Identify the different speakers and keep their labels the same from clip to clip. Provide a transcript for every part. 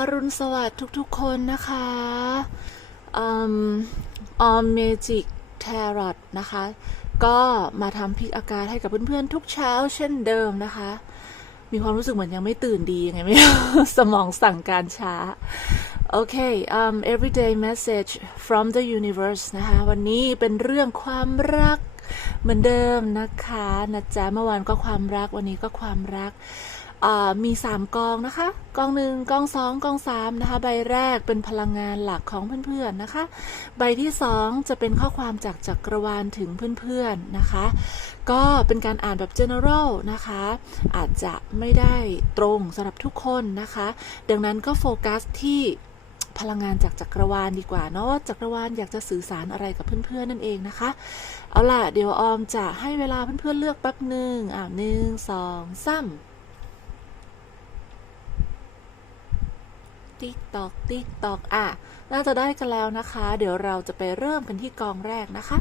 Speaker 1: อรุณสวัสดิ์ทุกๆคนนะคะออมเมจิกแทรอตนะคะ ก็มาทำพิกอากาศให้กับเพื่อนๆ ทุกเช้าเช่นเดิมนะคะ มีความรู้สึกเหมือนยังไม่ตื่นดียังไงไม่รู้สมองสั่งการช้า โอเค um, everyday message from the universe นะคะ วันนี้เป็นเรื่องความรักเหมือนเดิมนะคะนะจ๊ะเมื่อวานก็ความรักวันนี้ก็ความรัก มี3กองนะคะ กองหนึ่งกองสองกองสามนะคะ ใบแรกเป็นพลังงานหลักของเพื่อนๆนะคะ ใบที่2จะเป็นข้อความจากจักรวาลถึงเพื่อนๆนะคะ ก็เป็นการอ่านแบบ general นะคะ อาจจะไม่ได้ตรงสำหรับทุกคนนะคะ ดังนั้นก็โฟกัสที่พลังงานจากจักรวาลดีกว่าเนาะว่าจักรวาลอยากจะสื่อสารอะไรกับเพื่อนๆนั่นเองนะคะ เอาล่ะเดี๋ยวออมจะให้เวลาเพื่อนๆเลือกแป๊บหนึ่งอ่าหนึ่งสองสาม ติ๊กตอกติ๊กตอกอะ น่าจะได้กันแล้วนะคะ เดี๋ยวเราจะไปเริ่มกันที่กองแรกนะคะ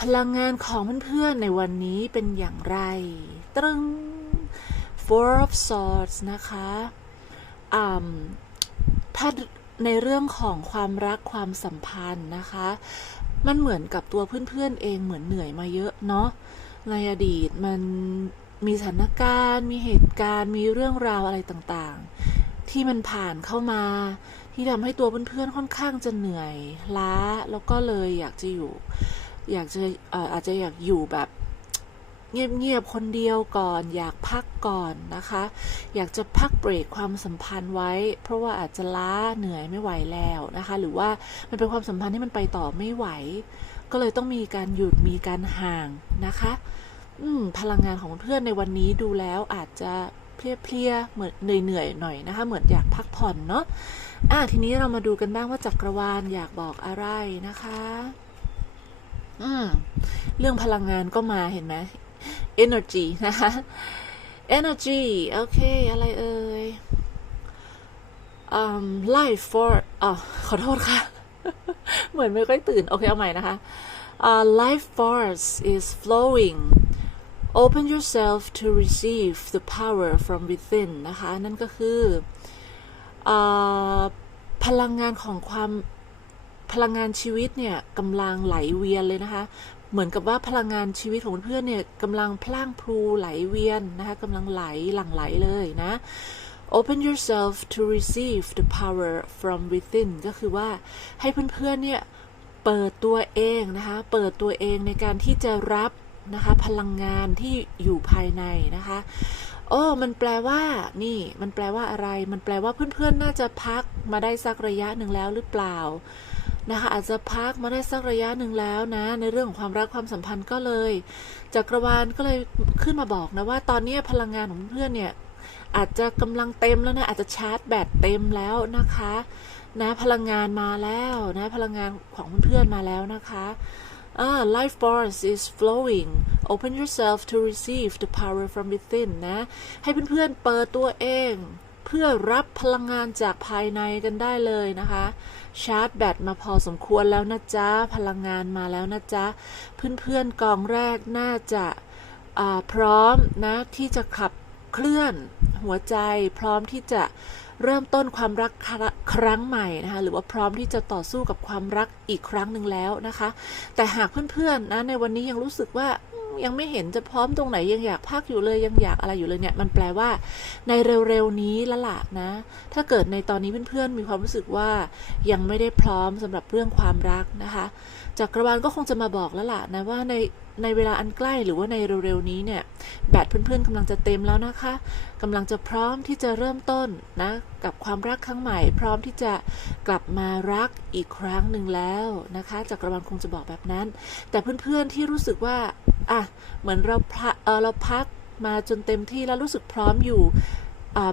Speaker 1: พลังงานของเพื่อนๆในวันนี้เป็นอย่างไร ตรึง Four of Swords นะคะอ่าถ้าในเรื่องของความรักความสัมพันธ์นะคะ มันเหมือนกับตัวเพื่อนๆเองเหมือนเหนื่อยมาเยอะเนาะในอดีตมันมีสถานการณ์ มีเหตุการณ์ มีเรื่องราวอะไรต่างๆ ที่มันผ่านเข้ามา ที่ทำให้ตัวเพื่อนๆค่อนข้างจะเหนื่อยล้าแล้วก็เลยอยากจะอยู่ อยากจะเอ่ออาจจะอยากอยู่แบบเงียบๆคนเดียวก่อน อยากพักก่อนนะคะ อยากจะพักเบรกความสัมพันธ์ไว้ เพราะว่าอาจจะล้าเหนื่อยไม่ไหวแล้วนะคะ หรือว่ามันเป็นความสัมพันธ์ที่มันไปต่อไม่ไหว ก็เลยต้องมีการหยุดมีการห่างนะคะ อืมพลังงานของเพื่อนในวันนี้ดูแล้วอาจจะ เพลียๆเหมือนเหนื่อยๆหน่อยนะคะ เหมือนอยากพักผ่อนเนาะอะทีนี้เรามาดูกันบ้างว่าจักรวาลอยากบอกอะไรนะคะ อืมเรื่องพลังงานก็มาเห็นไหม energy นะคะ energy โอเค อะไรเอ่ย um life for อ๋อขอโทษค่ะ เหมือนไม่ค่อยตื่น โอเค เอาใหม่นะคะ uh, life force is flowing open yourself to receive the power from within นะคะ นั่นก็คืออพลังงานของความพลังงานชีวิตเนี่ยกำลังไหลเวียนเลยนะคะ เหมือนกับว่าพลังงานชีวิตของเพื่อนเนี่ยกำลังพล่างพลูไหลเวียนนะคะกำลังไหลหลั่งไหลเลยนะ Open yourself to receive the power from within ก็คือว่าให้เพื่อนๆเนี่ยเปิดตัวเองนะคะ เปิดตัวเองในการที่จะรับ นะคะ พลังงานที่อยู่ภายในนะคะโอ้มันแปลว่า นี่ มันแปลว่าอะไร มันแปลว่าเพื่อนๆ น่าจะพักมาได้สักระยะหนึ่งแล้วหรือเปล่า นะคะ อาจจะพักมาได้สักระยะหนึ่งแล้วนะ ในเรื่องของความรักความสัมพันธ์ก็เลย จักรวาลก็เลยขึ้นมาบอกนะว่า ตอนนี้พลังงานของเพื่อนเนี่ย อาจจะกำลังเต็มแล้วนะ อาจจะชาร์จแบตเต็มแล้วนะคะ นะ พลังงานมาแล้วนะ พลังงานของเพื่อนๆ มาแล้วนะคะ Ah, life force is flowing. Open yourself to receive the power from within นะ ให้เพื่อนๆเปิดตัวเอง เพื่อรับพลังงานจากภายในกันได้เลยนะคะ ชาร์จแบตมาพอสมควรแล้วนะจ๊ะ พลังงานมาแล้วนะจ๊ะ เพื่อนๆกองแรกน่าจะพร้อมนะที่จะขับเคลื่อน หัวใจ พร้อมที่จะเริ่มต้นความรักครั้งใหม่นะคะหรือว่าพร้อมที่จะต่อสู้กับความรักอีกครั้งหนึ่งแล้วนะคะ แต่หากเพื่อนๆนะในวันนี้ยังรู้สึกว่ายังไม่เห็นจะพร้อมตรงไหนยังอยากพักอยู่เลยยังอยากอะไรอยู่เลยเนี่ยมันแปลว่า ในเร็วๆนี้ละล่ะนะ ถ้าเกิดในตอนนี้เพื่อนๆมีความรู้สึกว่ายังไม่ได้พร้อมสำหรับเรื่องความรักนะคะ จักรวาลก็คงจะมาบอกแล้วล่ะนะว่าในในเวลาอันใกล้หรือว่าในเร็วๆนี้เนี่ยแบตเพื่อนๆกำลังจะเต็มแล้วนะคะกำลังจะพร้อมที่จะเริ่มต้นนะกับความรักครั้งใหม่ พร้อมที่จะกลับมารักอีกครั้งหนึ่งแล้วนะคะจักรวาลคงจะบอกแบบนั้น แต่เพื่อนๆที่รู้สึกว่าอะเหมือนเราพะเออเราพักมาจนเต็มที่แล้วรู้สึกพร้อมอยู่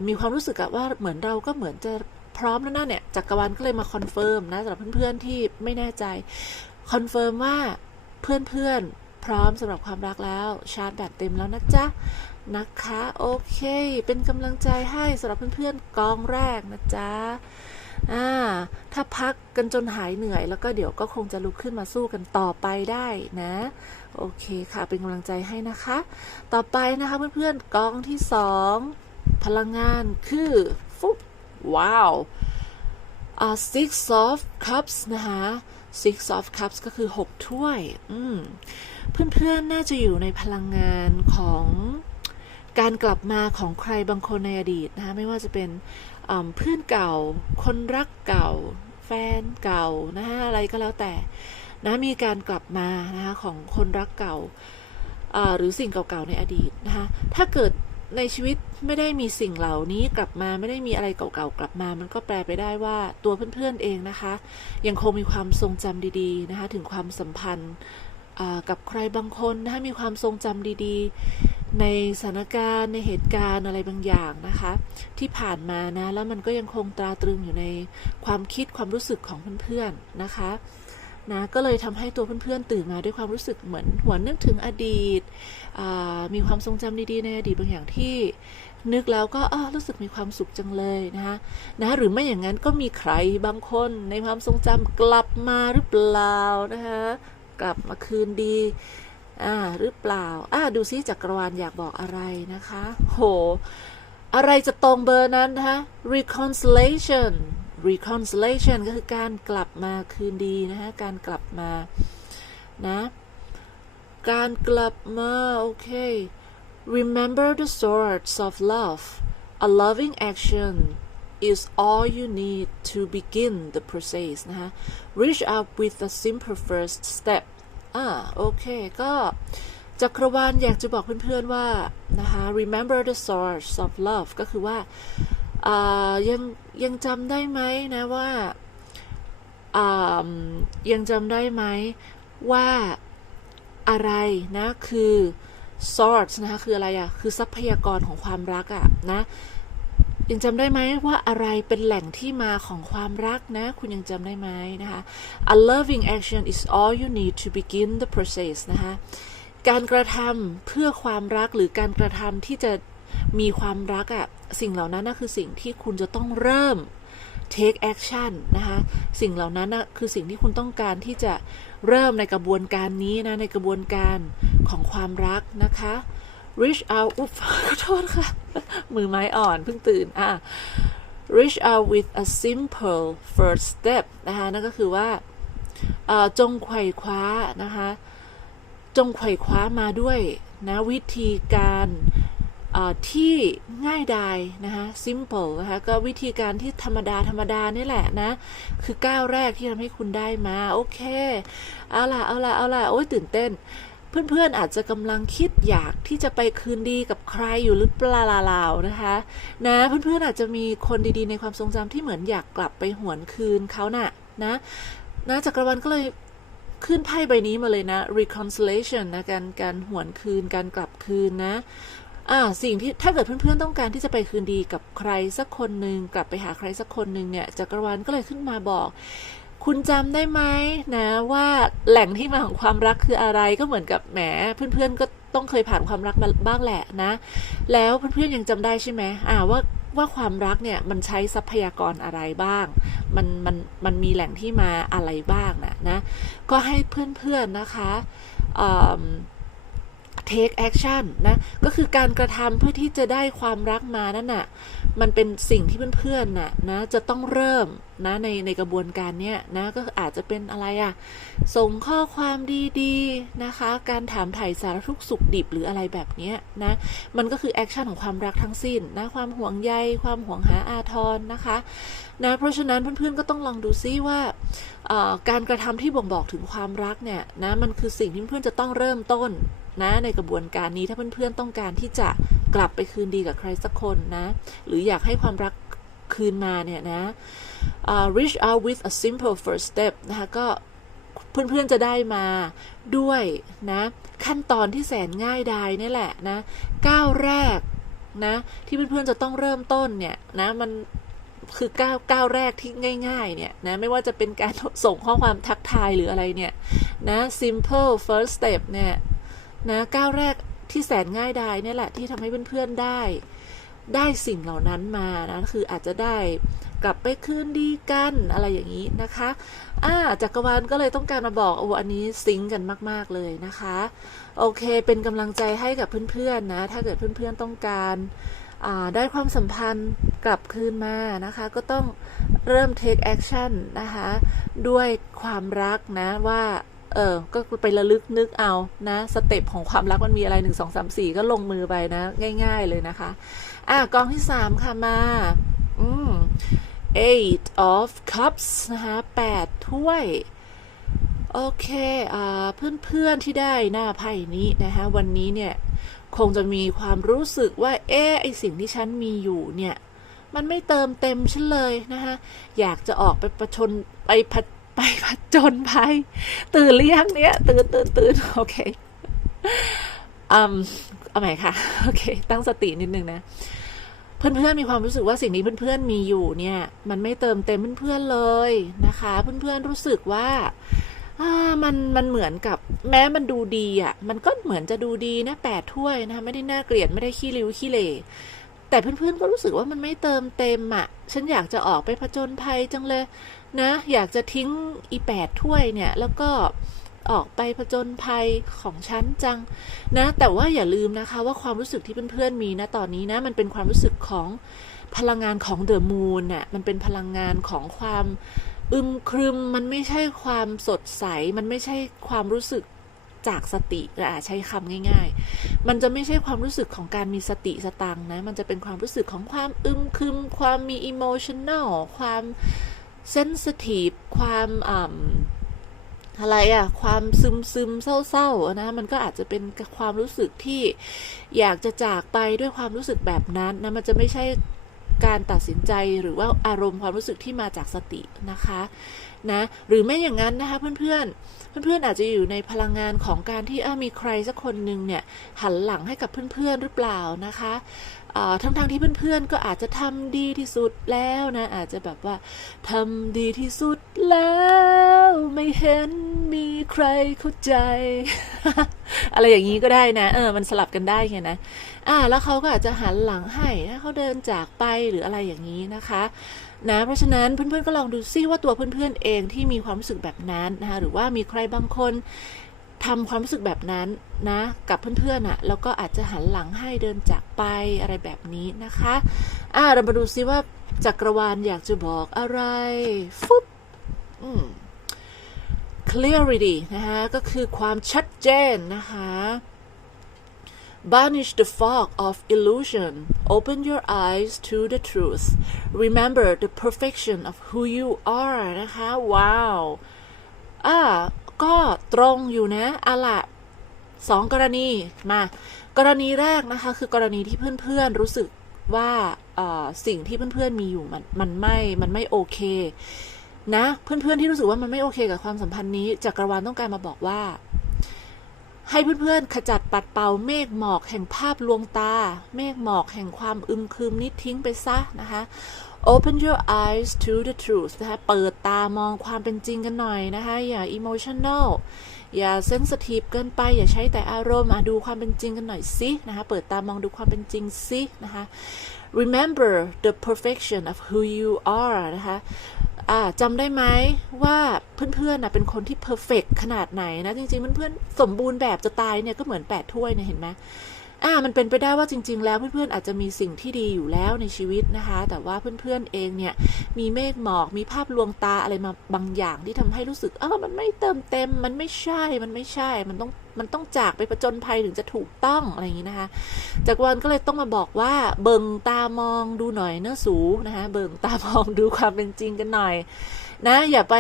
Speaker 1: มีความรู้สึกว่าเหมือนเราก็เหมือนจะพร้อมแล้วนะเนี่ยจักรวาลก็เลยมาคอนเฟิร์มนะสำหรับเพื่อนๆที่ไม่แน่ใจ คอนเฟิร์มว่าเพื่อนๆ พร้อมสำหรับความรักแล้ว ชาร์จแบตเต็มแล้วนะจ๊ะ นะคะ โอเค เป็นกำลังใจให้สำหรับเพื่อนๆ กองแรกนะจ๊ะอ่าถ้าพักกันจนหายเหนื่อย แล้วก็เดี๋ยวก็คงจะลุกขึ้นมาสู้กันต่อไปได้นะ โอเคค่ะ เป็นกำลังใจให้นะคะ ต่อไปนะคะเพื่อนๆ กองที่สองพลังงานคือฟุ๊บว้าวอ่า six of cups นะคะ six of cups ก็คือ 6 ถ้วยอืเพื่อนๆน่าจะอยู่ในพลังงานของการกลับมาของใครบางคนในอดีตนะคะไม่ว่าจะเป็นเพื่อนเก่า คนรักเก่า แฟนเก่านะคะอะไรก็แล้วแต่นะมีการกลับมานะคะของคนรักเก่าหรือสิ่งเก่าๆในอดีตนะคะถ้าเกิด ในชีวิตไม่ได้มีสิ่งเหล่านี้กลับมาไม่ได้มีอะไรเก่าๆกลับมา มันก็แปลไปได้ว่าตัวเพื่อนๆเองนะคะ ยังคงมีความทรงจำดีๆนะคะถึงความสัมพันธ์กับใครบางคนนะคะมีความทรงจำดีๆ ในสถานการณ์ในเหตุการณ์อะไรบางอย่างนะคะ ที่ผ่านมานะแล้วมันก็ยังคงตราตรึงอยู่ในความคิดความรู้สึกของเพื่อนๆนะคะ นะก็เลยทำให้ตัวเพื่อนๆตื่นมาด้วยความรู้สึกเหมือนหวนนึกถึงอดีต มีความทรงจำดีๆในอดีตบางอย่างที่นึกแล้วก็อรู้สึกมีความสุขจังเลยนะคะนะหรือไม่อย่างนั้นก็มีใครบางคนในความทรงจำกลับมาหรือเปล่านะคะกลับมาคืนดีอ่าหรือเปล่าอ่าดูซิจักรวาลอยากบอกอะไรนะคะ โห อะไรจะตรงเบอร์นั้นนะคะ reconciliation reconciliation ก็คือการกลับมาคืนดีนะคะการกลับมานะการกลับมา โอเค Remember the source of love. A loving action is all you need to begin the process นะคะ Reach out with a simple first step อ่าโอเค ก็จักรวาลอยากจะบอกเพื่อนๆว่านะคะ Remember the source of love ก็คือว่าอ่า ยังยังจำได้ไหมนะว่าายังจำได้ไหมว่าอะไรนะคือ source นะคะคืออะไรอะ่ะคือทรัพยากรของความรักอะ่ะนะยังจำได้ไหมว่าอะไรเป็นแหล่งที่มาของความรักนะคุณยังจำได้ไหมนะคะ A loving action is all you need to begin the process นะคะการกระทำเพื่อความรักหรือการกระทำที่จะ มีความรักอะ่ะสิ่งเหล่านั้นนะคือสิ่งที่คุณจะต้องเริ่ม take action นะคะ สิ่งเหล่านั้นนะคือสิ่งที่คุณต้องการที่จะเริ่มในกระบวนการนี้นะ ในกระบวนการของความรักนะคะ reach out อุ๊บขอโทษค่ะ มือไม้อ่อนเพิ่งตื่น อะ reach out with a simple first step นะคะ นั่นก็คือว่าจงไขว่คว้านะคะ จงไขว่คว้ามาด้วยนะวิธีการ ที่ง่ายดายนะคะ simple นะคะก็วิธีการที่ธรรมดาธรรมดานี่แหละนะ คือก้าวแรกที่ทำให้คุณได้มา โอเค เอาล่ะ เอาล่ะ เอาล่ะ โอ้ยตื่นเต้น เพื่อนๆ อาจจะกำลังคิดอยากที่จะไปคืนดีกับใครอยู่หรือเปล่าๆนะคะ นะเพื่อนๆ อาจจะมีคนดีๆ ในความทรงจำที่เหมือนอยากกลับไปหวนคืนเขาน่ะนะนะจักรวาลก็เลยขึ้นไพ่ใบนี้มาเลยนะ reconciliation นะการการหวนคืนการกลับคืนนะ อ่าสิ่งที่ถ้าเกิดเพื่อนๆต้องการที่จะไปคืนดีกับใครสักคนหนึ่งกลับไปหาใครสักคนหนึ่งเนี่ยจักรวาลก็เลยขึ้นมาบอก คุณจำได้ไหมนะว่าแหล่งที่มาของความรักคืออะไรก็เหมือนกับแหมเพื่อนๆก็ต้องเคยผ่านความรักมาบ้างแหละนะ แล้วเพื่อนๆยังจำได้ใช่ไหมอ่าว่าว่าความรักเนี่ยมันใช้ทรัพยากรอะไรบ้าง มันมันมันมีแหล่งที่มาอะไรบ้างนะนะ ก็ให้เพื่อนๆนะคะอืม take action นะ ก็คือการกระทำเพื่อที่จะได้ความรักมานั่นน่ะ มันเป็นสิ่งที่เพื่อนๆน่ะนะจะต้องเริ่มนะในในกระบวนการเนี้ยนะก็อาจจะเป็นอะไรอะส่งข้อความดีๆนะคะ การถามถ่ายสารทุกสุขดิบหรืออะไรแบบเนี้ยนะ มันก็คือแอคชั่นของความรักทั้งสิ้นนะ ความห่วงใย ความห่วงหาอาทรนะคะนะเพราะฉะนั้นเพื่อนๆก็ต้องลองดูซิว่าการกระทำที่บ่งบอกถึงความรักเนี่ยนะมันคือสิ่งที่เพื่อนๆจะต้องเริ่มต้น นะในกระบวนการนี้ถ้าเพื่อนๆต้องการที่จะกลับไปคืนดีกับใครสักคนนะ หรืออยากให้ความรักคืนมาเนี่ยนะ uh, reach out with a simple first step นะคะก็เพื่อนๆจะได้มาด้วยนะ ขั้นตอนที่แสนง่ายดายนี่แหละนะก้าวแรกนะที่เพื่อนๆจะต้องเริ่มต้นเนี่ยนะมันคือก้าวก้าวแรกที่ง่ายๆเนี่ยนะไม่ว่าจะเป็นการส่งข้อความทักทายหรืออะไรเนี่ยนะ simple first step เนี่ย นะก้าวแรกที่แสนง่ายดายเนี่ยแหละที่ทำให้เพื่อนๆได้ ได้สิ่งเหล่านั้นมานะคืออาจจะได้กลับไปคืนดีกันอะไรอย่างนี้นะคะอ่าจักรวาลก็เลยต้องการมาบอกโอ้อันนี้ซิงกันมาก ๆเลยนะคะ โอเคเป็นกำลังใจให้กับเพื่อนๆนะถ้าเกิดเพื่อนๆต้องการได้ความสัมพันธ์กลับคืนมานะคะ ก็ต้องเริ่ม take action นะคะ ด้วยความรักนะว่า เออ ก็ไประลึกนึกเอานะ สเต็ปของความรักมันมีอะไรหนึ่งสองสามสี่ก็ลงมือไปนะ ง่าย ๆเลยนะคะ อะกองที่สามค่ะมา อืม eight of cups นะคะแปดถ้วย โอเค อ่า เพื่อนๆที่ได้หน้าไพ่นี้นะคะ วันนี้เนี่ย คงจะมีความรู้สึกว่า เอ๊ไอสิ่งที่ฉันมีอยู่เนี่ย มันไม่เติมเต็มฉันเลยนะคะ อยากจะออกไปประชนไปผ ไปผจญภัยตื่นหรือยังเนี่ยตื่นตื่นตื่นโอเคอืมเอาใหม่ค่ะ โอเค ตั้งสตินิดนึงนะ เพื่อนๆมีความรู้สึกว่าสิ่งนี้เพื่อนๆมีอยู่เนี่ย มันไม่เติมเต็มเพื่อนๆเลยนะคะ เพื่อนๆรู้สึกว่าอ่ามันมันเหมือนกับแม้มันดูดีอะ มันก็เหมือนจะดูดีนะแปดถ้วยนะคะไม่ได้น่าเกลียดไม่ได้ขี้ริ้วขี้เหร่แต่เพื่อนๆก็รู้สึกว่ามันไม่เติมเต็มอะ ฉันอยากจะออกไปผจญภัยจังเลย นะ อยากจะทิ้งอีแปดถ้วยเนี่ย แล้วก็ออกไปผจญภัยของฉันจังนะ แต่ว่าอย่าลืมนะคะว่าความรู้สึกที่เพื่อนๆมีนะตอนนี้นะ มันเป็นความรู้สึกของพลังงานของเดอะมูนน่ะ มันเป็นพลังงานของความอึมครึม มันไม่ใช่ความสดใส มันไม่ใช่ความรู้สึกจากสติอะใช้คำง่าย ๆ มันจะไม่ใช่ความรู้สึกของการมีสติสตังนะ มันจะเป็นความรู้สึกของความอึมครึม ความมีอิโมชันแนลความ เซนสทีฟความอะไรอะความซึมซึมเศร้าๆนะมันก็อาจจะเป็นความรู้สึกที่อยากจะจากไปด้วยความรู้สึกแบบนั้นนะมันจะไม่ใช่การตัดสินใจหรือว่าอารมณ์ความรู้สึกที่มาจากสตินะคะ นะหรือไม่อย่างนั้นนะคะเพื่อนๆ เพื่อนๆอาจจะอยู่ในพลังงานของการที่เออมีใครสักคนหนึ่งเนี่ยหันหลังให้กับเพื่อนๆหรือเปล่านะคะทั้งๆทที่เพื่อนๆ ก็อาจจะทำดีที่สุดแล้วนะ อาจจะแบบว่าทำดีที่สุดแล้วไม่เห็นมีใครเข้าใจ อะไรอย่างนี้ก็ได้นะ เออ มันสลับกันได้ไงนะ อ่า แล้วเขาก็อาจจะหันหลังให้ถ้าเขาเดินจากไปหรืออะไรอย่างนี้นะคะ นะเพราะฉะนั้นเพื่อนๆก็ลองดูซิว่าตัวเพื่อนๆเองที่มีความรู้สึกแบบนั้นนะคะหรือว่ามีใครบางคนทำความรู้สึกแบบนั้นนะกับเพื่อนๆอะ่ะแล้วก็อาจจะหันหลังให้เดินจากไปอะไรแบบนี้นะคะอ่าเรามาดูซิว่าจักรวาลอยากจะบอกอะไรฟุบอืม clarity นะคะก็คือความชัดเจนนะคะ Banish the fog of illusion. Open your eyes to the truth. Remember the perfection of who you are นะคะ ว้าว อ่า ก็ตรงอยู่นะอะละสองกรณี มา กรณีแรกนะคะ คือกรณีที่เพื่อนๆรู้สึกว่าสิ่งที่เพื่อนๆมีอยู่มันมันไม่ มันไม่โอเค นะ เพื่อนๆที่รู้สึกว่ามันไม่โอเคกับความสัมพันธ์นี้จักรวาลต้องการมาบอกว่า ให้เพื่อนๆ ขจัดปัดเป่าเมฆหมอกแห่งภาพลวงตา เมฆหมอกแห่งความอึมครึมนี้ทิ้งไปซะนะคะ Open your eyes to the truth นะคะ เปิดตามองความเป็นจริงกันหน่อยนะคะ อย่า emotional อย่า sensitive เกินไป อย่าใช้แต่อารมณ์มาดูความเป็นจริงกันหน่อยสินะคะ เปิดตามองดูความเป็นจริงสินะคะ remember the perfection of who you are นะคะ จำได้ไหมว่าเพื่อนๆนะเป็นคนที่เพอร์เฟกขนาดไหนนะ จริงๆเพื่อนๆสมบูรณ์แบบจะตายเนี่ยก็เหมือนแปดถ้วยเนี่ยเห็นไหม อ่ามันเป็นไปได้ว่าจริง ๆ แล้วเพื่อนๆอาจจะมีสิ่งที่ดีอยู่แล้วในชีวิตนะคะ แต่ว่าเพื่อนๆเองเนี่ยมีเมฆหมอกมีภาพลวงตาอะไรมาบางอย่างที่ทำให้รู้สึกเออมันไม่เติมเต็ม มันไม่ใช่ มันไม่ใช่ มันต้องมันต้องจากไปประจนภัยถึงจะถูกต้องอะไรอย่างนี้นะคะ จากวันก็เลยต้องมาบอกว่าเบิ่งตามองดูหน่อยเนื้อสูนะคะเบิ่งตามองดูความเป็นจริงกันหน่อย นะ อย่าไป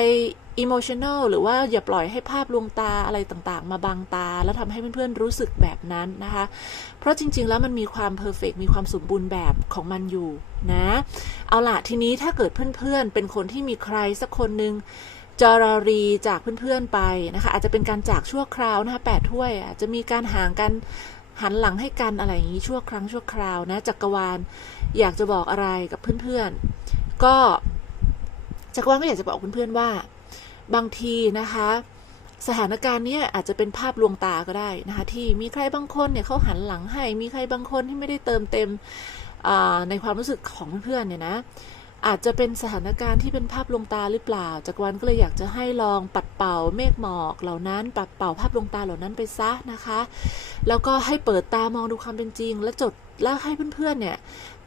Speaker 1: อิโมชันแนลหรือว่าอย่าปล่อยให้ภาพลวงตาอะไรต่างๆ มาบังตา แล้วทำให้เพื่อนๆรู้สึกแบบนั้นนะคะ เพราะจริงๆแล้วมันมีความเพอร์เฟกมีความสมบูรณ์แบบของมันอยู่นะ เอาล่ะทีนี้ถ้าเกิดเพื่อนๆ เป็นคนที่มีใครสักคนหนึ่งจรรีจากเพื่อนๆไปนะคะ อาจจะเป็นการจากชั่วคราวนะคะแปดถ้วยอาจจะมีการห่างกันหันหลังให้กันอะไรอย่างนี้ชั่วครั้งชั่วคราวนะจักรวาลอยากจะบอกอะไรกับเพื่อนๆก็ จักรวาลก็อยากจะบอกเพื่อนๆว่า บางทีนะคะ สถานการณ์นี้อาจจะเป็นภาพลวงตาก็ได้นะคะที่มีใครบางคนเนี่ยเขาหันหลังให้ มีใครบางคนที่ไม่ได้เติมเต็มในความรู้สึกของเพื่อนๆเนี่ยนะอาจจะเป็นสถานการณ์ที่เป็นภาพลวงตาหรือเปล่าจักรวาลก็เลยอยากจะให้ลองปัดเป่าเมฆหมอกเหล่านั้นปัดเป่าภาพลวงตาเหล่านั้นไปซะนะคะ แล้วก็ให้เปิดตามองดูความเป็นจริง และจดแล้วให้เพื่อนๆเนี่ย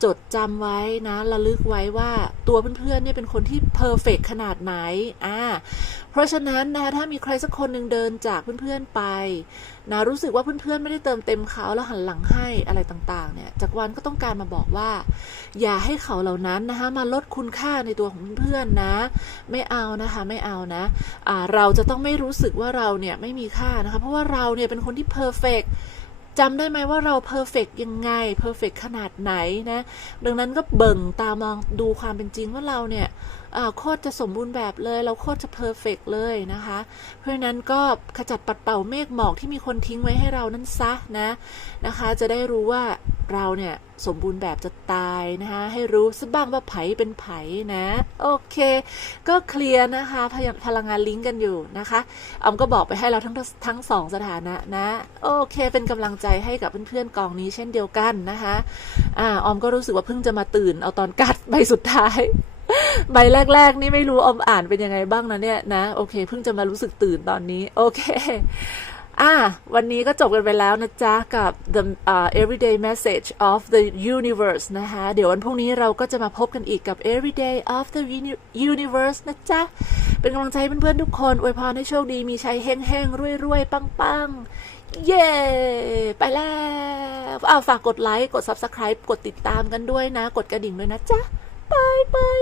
Speaker 1: จดจำไว้นะระลึกไว้ว่าตัวเพื่อนๆเนี่ยเป็นคนที่เพอร์เฟกขนาดไหนอ่าเพราะฉะนั้นนะคะถ้ามีใครสักคนหนึ่งเดินจากเพื่อนๆไปนะรู้สึกว่าเพื่อนๆไม่ได้เติมเต็มเขาแล้วหันหลังให้อะไรต่างๆเนี่ยจากวันก็ต้องการมาบอกว่า อย่าให้เขาเหล่านั้นนะคะมาลดคุณค่าในตัวของเพื่อนๆนะ ไม่เอานะคะไม่เอานะอ่าเราจะต้องไม่รู้สึกว่าเราเนี่ยไม่มีค่านะคะเพราะว่าเราเนี่ยเป็นคนที่เพอร์เฟกต์ จำได้ไหมว่าเราเพอร์เฟกยังไงเพอร์เฟกขนาดไหนนะ ดังนั้นก็เบิ่งตามองดูความเป็นจริงว่าเราเนี่ยโคตรจะสมบูรณ์แบบเลย เราโคตรจะเพอร์เฟกเลยนะคะ เพราะนั้นก็ขจัดปัดเป่าเมฆหมอกที่มีคนทิ้งไว้ให้เรานั้นซะนะนะคะ จะได้รู้ว่า เราเนี่ยสมบูรณ์แบบจะตายนะคะให้รู้ซะบ้างว่าไผเป็นไผนะ โอเค ก็เคลียร์นะคะพพลังงานลิงก์กันอยู่นะคะออมก็บอกไปให้เราทั้งทั้งสองสถานะนะโอเคเป็นกำลังใจให้กับเพื่อนๆกองนี้เช่นเดียวกันนะคะอ่าออมก็รู้สึกว่าเพิ่งจะมาตื่น เอาตอนกัดใบสุดท้ายใบแรก ๆ นี่ไม่รู้ออมอ่านเป็นยังไงบ้างนะเนี่ยนะ โอเค เพิ่งจะมารู้สึกตื่นตอนนี้ โอเค อะวันนี้ก็จบกันไปแล้วนะจ๊ะ กับ the uh, everyday message of the universe นะคะ เดี๋ยววันพรุ่งนี้เราก็จะมาพบกันอีกกับ everyday of the universe นะจ๊ะ เป็นกำลังใจให้เพื่อนๆทุกคน อวยพรให้โชคดี มีชัยเฮ้งๆรวยๆ ปังๆ เย้ ไปแล้วอ้าวฝากกดไลค์ กด subscribe กดติดตามกันด้วยนะ กดกระดิ่งด้วยนะจ๊ะบายบาย